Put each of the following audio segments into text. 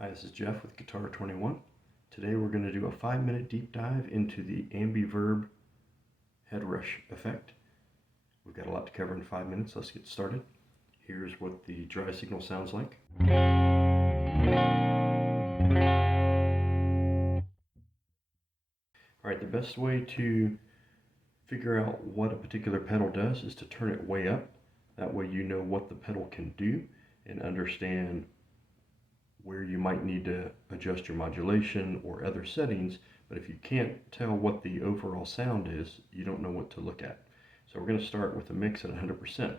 Hi, this is Jeff with Guitar 21. Today we're going to do a 5-minute deep dive into the AmbiVerb Headrush effect. We've got a lot to cover in 5 minutes. Let's get started. Here's what the dry signal sounds like. Alright, the best way to figure out what a particular pedal does is to turn it way up. That way you know what the pedal can do and understand where you might need to adjust your modulation or other settings. But if you can't tell what the overall sound is, you don't know what to look at. So we're going to start with a mix at 100%.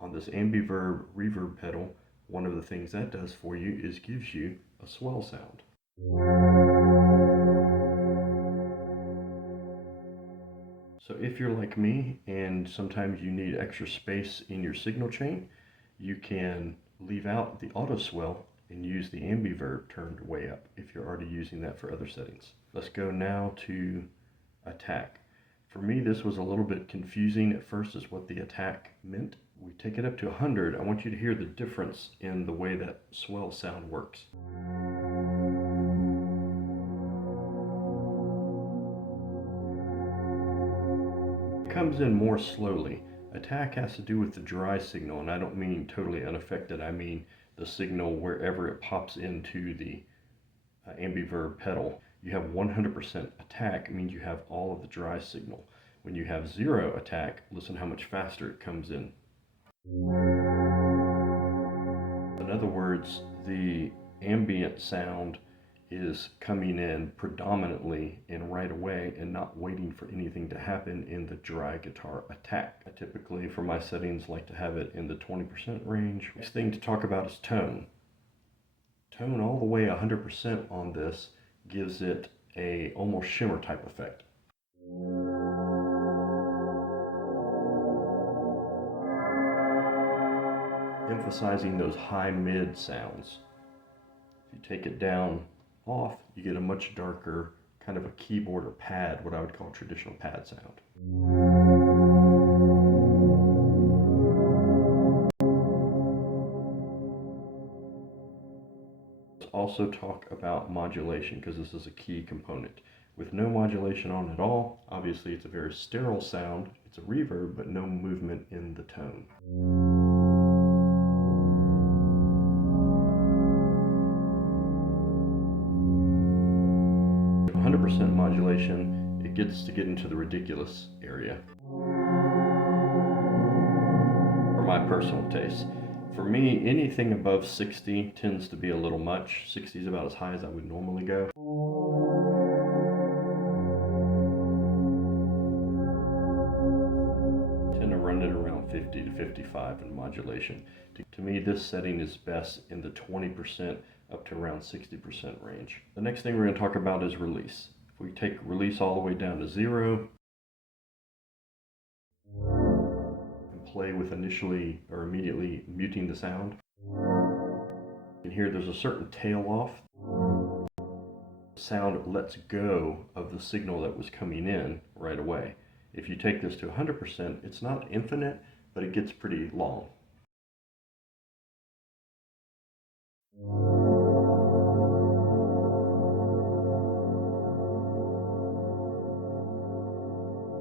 On this AmbiVerb reverb pedal, one of the things that does for you is gives you a swell sound. So if you're like me and sometimes you need extra space in your signal chain, you can leave out the auto swell and use the AmbiVerb turned way up if you're already using that for other settings. Let's go now to attack. For me, this was a little bit confusing at first as what the attack meant. We take it up to 100. I want you to hear the difference in the way that swell sound works. It comes in more slowly. Attack has to do with the dry signal, and I don't mean totally unaffected. I mean the signal wherever it pops into the AmbiVerb pedal. You have 100% attack, means you have all of the dry signal. When you have 0 attack, listen how much faster it comes in. In other words, the ambient sound is coming in predominantly and right away and not waiting for anything to happen in the dry guitar attack. I typically, for my settings, like to have it in the 20% range. Next thing to talk about is tone. Tone all the way 100% on this gives it a almost shimmer type effect. Emphasizing those high mid sounds. If you take it down off, you get a much darker kind of a keyboard or pad, what I would call traditional pad sound. Let's also talk about modulation, because this is a key component. With no modulation on at all, obviously it's a very sterile sound. It's a reverb, but no movement in the tone. 100% modulation, it gets to get into the ridiculous area. For my personal taste. For me, anything above 60 tends to be a little much. 60 is about as high as I would normally go. I tend to run it around 50 to 55 in modulation. To me, this setting is best in the 20% up to around 60% range. The next thing we're going to talk about is release. If we take release all the way down to 0 and play with initially or immediately muting the sound, you can hear there's a certain tail off. The sound lets go of the signal that was coming in right away. If you take this to 100%, it's not infinite, but it gets pretty long.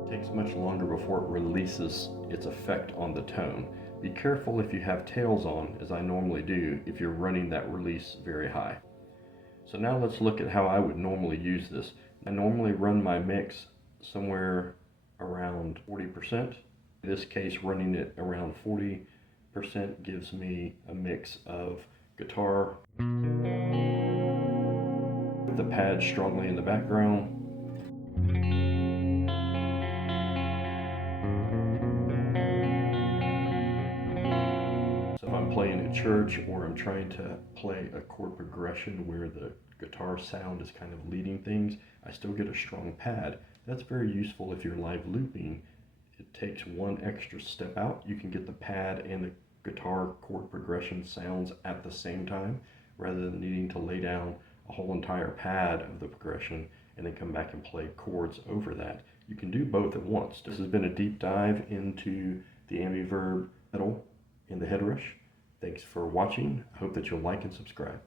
It takes much longer before it releases its effect on the tone. Be careful if you have tails on, as I normally do, if you're running that release very high. So now let's look at how I would normally use this. I normally run my mix somewhere around 40%. In this case, running it around 40% gives me a mix of guitar with the pad strongly in the background, so if I'm playing at church or I'm trying to play a chord progression where the guitar sound is kind of leading things, I still get a strong pad. That's very useful if you're live looping. It takes one extra step out. You can get the pad and the guitar chord progression sounds at the same time, rather than needing to lay down a whole entire pad of the progression and then come back and play chords over that. You can do both at once. This has been a deep dive into the AmbiVerb pedal in the Headrush. Thanks for watching. I hope that you'll like and subscribe.